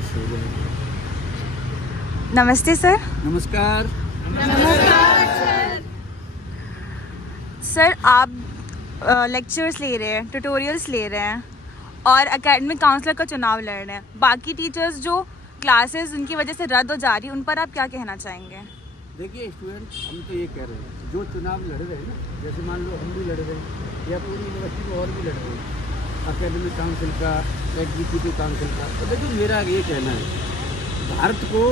Miss हो जाएगा। नमस्ते सर। नमस्कार। सर आप लेक्चर्स ले रहे हैं, ट्यूटोरियल्स ले रहे हैं और एकेडमिक काउंसलर का चुनाव लड़ रहे हैं। बाकी टीचर्स जो क्लासेस उनकी वजह से रद्द हो जा रही है, उन पर आप क्या कहना चाहेंगे? देखिए स्टूडेंट, हम तो ये कह रहे हैं जो चुनाव लड़ रहे हैं ना, जैसे मान लो हम भी लड़ रहे हैं या पूरी यूनिवर्सिटी में और भी लड़ रहे हैं, एकेडमिक काउंसिल का, एग्जीक्यूटिव काउंसिल का। तो देखिए मेरा ये कहना है, भारत को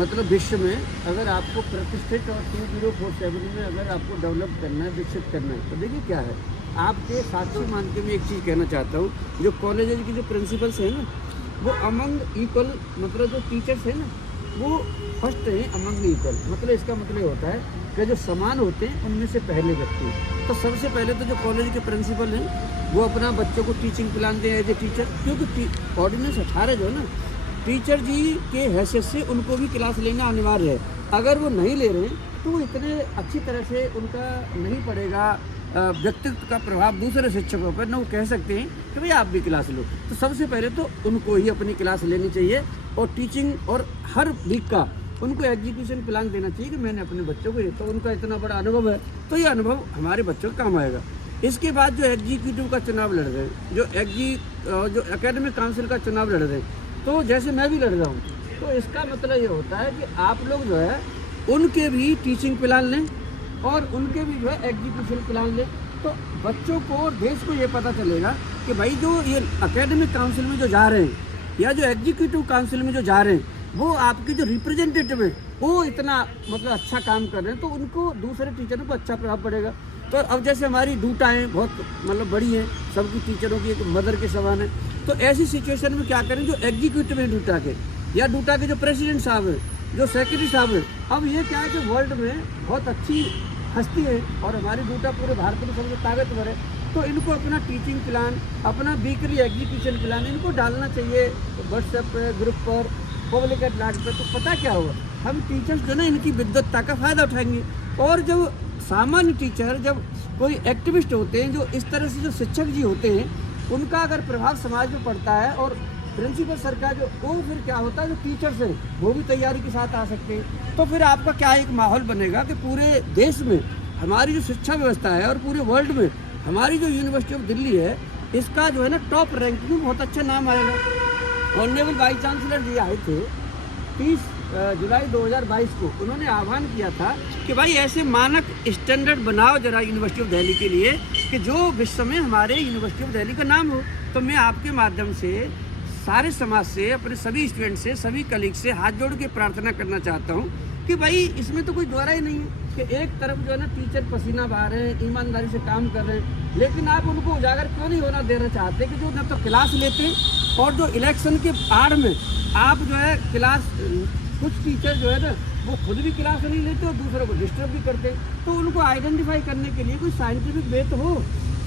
मतलब विश्व में अगर आपको प्रतिष्ठित और 2047 में अगर आपको डेवलप करना है, विकसित करना है, तो देखिए क्या है, आपके साक्षी मान के मैं एक चीज़ कहना चाहता हूँ, जो कॉलेज की जो प्रिंसिपल्स हैं ना, वो अमंग इक्वल, मतलब जो टीचर्स हैं ना, वो फर्स्ट है अमंग इक्वल। मतलब इसका मतलब होता है कि जो समान होते हैं उनमें से पहले व्यक्ति। तो सबसे पहले तो जो कॉलेज के प्रिंसिपल हैं वो अपना बच्चों को टीचिंग प्लान दें एज ए टीचर, क्योंकि ऑर्डिनेंस 18 जो है ना, टीचर जी के हैसियत से उनको भी क्लास लेना अनिवार्य है। अगर वो नहीं ले रहे हैं तो वो इतने अच्छी तरह से उनका नहीं पड़ेगा व्यक्तित्व का प्रभाव दूसरे शिक्षकों पर, न वो कह सकते हैं कि भाई आप भी क्लास लो। तो सबसे पहले तो उनको ही अपनी क्लास लेनी चाहिए और टीचिंग और हर वीक का उनको एग्जीक्यूशन प्लान देना चाहिए कि मैंने अपने बच्चों को, तो उनका इतना बड़ा अनुभव है तो ये अनुभव हमारे बच्चों का काम आएगा। इसके बाद जो एग्जीक्यूटिव का चुनाव लड़ रहे हैं, जो एकेडमिक काउंसिल का चुनाव लड़ रहे हैं, तो जैसे मैं भी लड़ रहा हूँ, तो इसका मतलब ये होता है कि आप लोग जो है उनके भी टीचिंग प्लान लें और उनके भी जो है एग्जीक्यूशन प्लान लें। तो बच्चों को और देश को ये पता चलेगा कि भाई जो ये एकेडमिक काउंसिल में जो जा रहे हैं या जो एग्जीक्यूटिव काउंसिल में जो जा रहे हैं, वो आपके जो रिप्रेजेंटेटिव है वो इतना मतलब अच्छा काम कर रहे हैं, तो उनको दूसरे टीचरों को अच्छा प्रभाव पड़ेगा। तो अब जैसे हमारी डूटाएँ बहुत मतलब बड़ी हैं, सबकी टीचरों की एक मदर के समान है, तो ऐसी सिचुएशन में क्या करें, जो एग्जीक्यूटिव है डूटा के या डूटा के जो प्रेसिडेंट साहब हैं, जो सेक्रेटरी साहब हैं, अब ये क्या है कि वर्ल्ड में बहुत अच्छी हस्ती है और हमारी डूटा पूरे भारत में सबसे ताकतवर है, तो इनको अपना टीचिंग प्लान, अपना वीकली एग्जीक्यूशन प्लान इनको डालना चाहिए व्हाट्सएप पर, ग्रुप पर, पब्लिक एट लार्ज पर। तो पता क्या होगा, हम टीचर्स जो ना इनकी विद्वत्ता का फ़ायदा उठाएंगे। और जब सामान्य टीचर, जब कोई एक्टिविस्ट होते हैं, जो इस तरह से जो शिक्षक जी होते हैं, उनका अगर प्रभाव समाज में पड़ता है और प्रिंसिपल सरकार जो, वो फिर क्या होता है, जो टीचर्स हैं वो भी तैयारी के साथ आ सकते हैं। तो फिर आपका क्या एक माहौल बनेगा कि पूरे देश में हमारी जो शिक्षा व्यवस्था है और पूरे वर्ल्ड में हमारी जो यूनिवर्सिटी ऑफ दिल्ली है, इसका जो है ना टॉप रैंकिंग में बहुत अच्छा नाम आएगा। ऑनरेबल वाइस चांसलर जी आए थे 30 जुलाई 2022 को, उन्होंने आह्वान किया था कि भाई ऐसे मानक स्टैंडर्ड बनाओ जरा यूनिवर्सिटी ऑफ दिल्ली के लिए कि जो विश्व में हमारे यूनिवर्सिटी ऑफ दिल्ली का नाम हो। तो मैं आपके माध्यम से सारे समाज से, अपने सभी स्टूडेंट से, सभी कलीग से हाथ जोड़ के प्रार्थना करना चाहता हूँ कि भाई इसमें तो कोई द्वारा ही नहीं है कि एक तरफ जो है ना टीचर पसीना बहा रहे हैं, ईमानदारी से काम कर रहे हैं, लेकिन आप उनको उजागर क्यों नहीं होना देना चाहते कि जो न तो क्लास लेते हैं और जो इलेक्शन के आड़ में आप जो है क्लास, कुछ टीचर जो है ना वो खुद भी क्लास नहीं लेते और दूसरों को डिस्टर्ब भी करते, तो उनको आइडेंटिफाई करने के लिए कोई साइंटिफिक वे तो हो।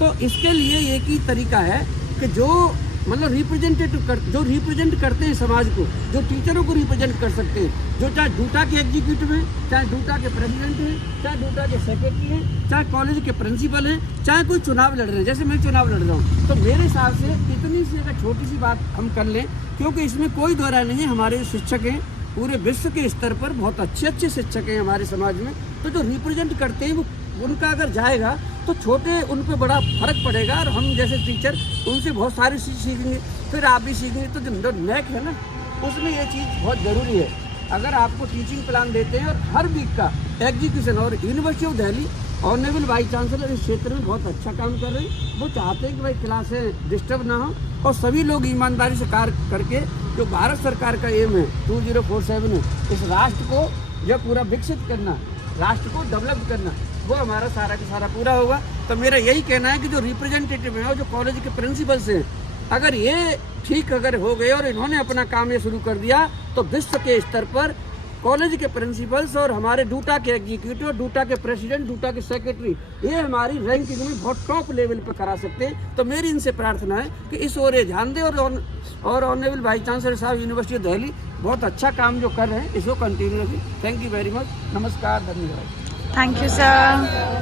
तो इसके लिए एक ही तरीका है कि जो मतलब जो रिप्रेजेंट करते हैं समाज को, जो टीचरों को रिप्रेजेंट कर सकते हैं, जो चाहे डूटा के एग्जीक्यूटिव हैं, चाहे डूटा के प्रेसिडेंट हैं, चाहे डूटा के सेक्रेटरी हैं, चाहे कॉलेज के प्रिंसिपल हैं, चाहे कोई चुनाव लड़ रहे हैं, जैसे मैं चुनाव लड़ रहा हूँ, तो मेरे हिसाब से इतनी सी अगर छोटी सी बात हम कर लें, क्योंकि इसमें कोई दोहरा नहीं है, हमारे शिक्षक हैं पूरे विश्व के स्तर पर बहुत अच्छे शिक्षक हैं हमारे समाज में, तो जो रिप्रेजेंट करते हैं वो उनका अगर जाएगा तो छोटे उन पर बड़ा फर्क पड़ेगा और हम जैसे टीचर उनसे बहुत सारी चीज़ सीखेंगे, फिर आप भी सीखेंगे। तो जो नेक है ना, उसमें ये चीज़ बहुत ज़रूरी है। अगर आपको टीचिंग प्लान देते हैं और हर वीक का एग्जीक्यूशन, और university of Delhi honourable vice chancellor इस क्षेत्र में बहुत अच्छा काम कर रहे हैं। वो चाहते हैं कि भाई क्लासें डिस्टर्ब ना हो और सभी लोग ईमानदारी से कार्य करके, जो भारत सरकार का एम है 2047 में, इस राष्ट्र को जो पूरा विकसित करना, राष्ट्र को डेवलप करना, वो हमारा सारा का सारा पूरा होगा। तो मेरा यही कहना है कि जो रिप्रेजेंटेटिव हैं और जो कॉलेज के प्रिंसिपल्स हैं, अगर ये ठीक अगर हो गए और इन्होंने अपना काम ये शुरू कर दिया, तो विश्व के स्तर पर कॉलेज के प्रिंसिपल्स और हमारे डूटा के एग्जीक्यूटिव, डूटा के प्रेसिडेंट, डूटा के सेक्रेटरी, ये हमारी रैंकिंग में बहुत टॉप लेवल पर करा सकते हैं। तो मेरी इनसे प्रार्थना है कि इस ओर ध्यान दें और ऑनरेबल वाइस चांसलर साहब यूनिवर्सिटी ऑफ दिल्ली बहुत अच्छा काम जो कर रहे हैं इसको कंटिन्यू रखें। Thank you very much. नमस्कार, धन्यवाद। Thank you sir.